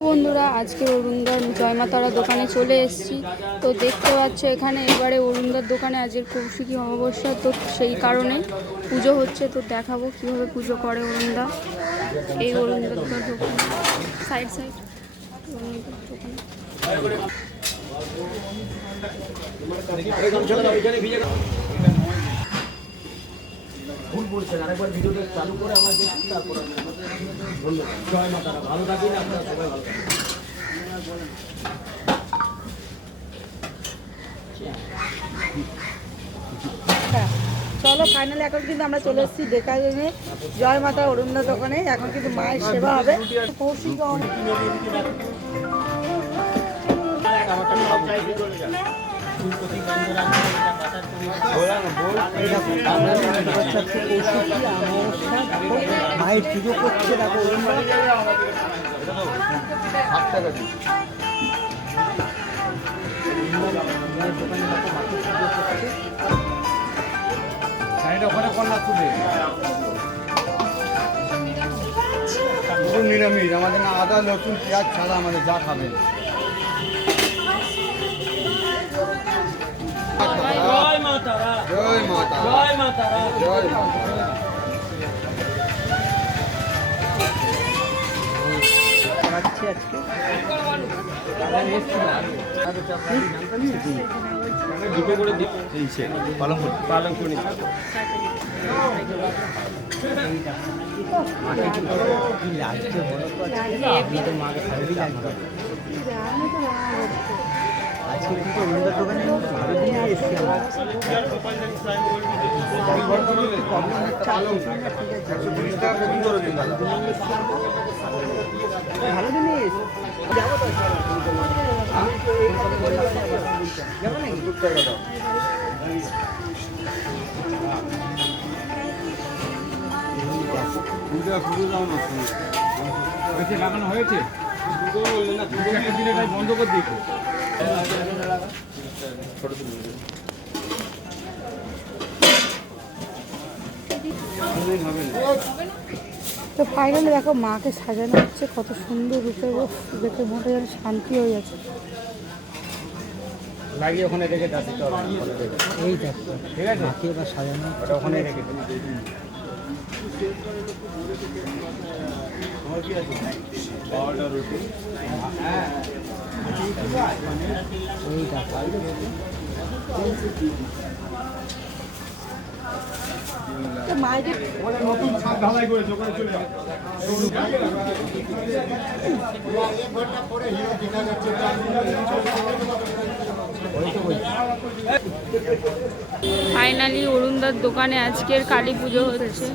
বন্ধুরা, আজকে অরুণদার জয়মাতারা দোকানে চলে এসেছি। তো দেখতে পাচ্ছ এখানে এবারে অরুণদার দোকানে আজকের কৌশিকী অমাবস্যা, তো সেই কারণে পুজো হচ্ছে। তো দেখাবো কীভাবে পুজো করে অরুণদা। এই অরুণদার দোকান সাইড ভুল বলছেন, আরেকবার ভিডিওটা চালু করে আমার দেখুন, তারপর ধন্যবাদ। জয় মাতারা, ভালো থাকুন, আপনারা সবাই ভালো থাকুন। চলো ফাইনালি এখন কিন্তু আমরা চলে এসেছি ডেকাজনে জয় মাতা অরুণদা দোকানে। এখন কিন্তু মায়ের সেবা হবে। মায়ের পুজো করছে, দেখো নিরামিষ, আমাদের না আদা রসুন পেঁয়াজ ছাড়া আমাদের যা খাবেন। জয় মাতারা, জয় মাতারা, জয় মাতারা, জয় মাতারা। দুটো করে দিচ্ছে পালং করে মাকে খারাপই লাগবে। আজকে কিন্তু অরুণদার দোকানে ভালো দিনে এসেছি আমরা। ভালো দিনে এসেছি, যাবো তো যাবো নাকি লাগানো হয়েছে বন্ধ করে দিয়েছে। তো ফাইনালি দেখো মাকে সাজানো হচ্ছে, কত সুন্দর রূপে, দেখে মনটা যেন শান্তি হয়ে যাচ্ছে। লাগিয়ে ওখানে রেখে যাচ্ছি, এই দেখো ঠিক আছে, মাকে এবার সাজানো ওটা ওখানে রেখে এই দেখো। নতুন ছাদ ঢালাই করেছে, ওখানে চলে যাও। ফাইনালি অরুণদার দোকানে আজকের কালী পুজো হচ্ছে।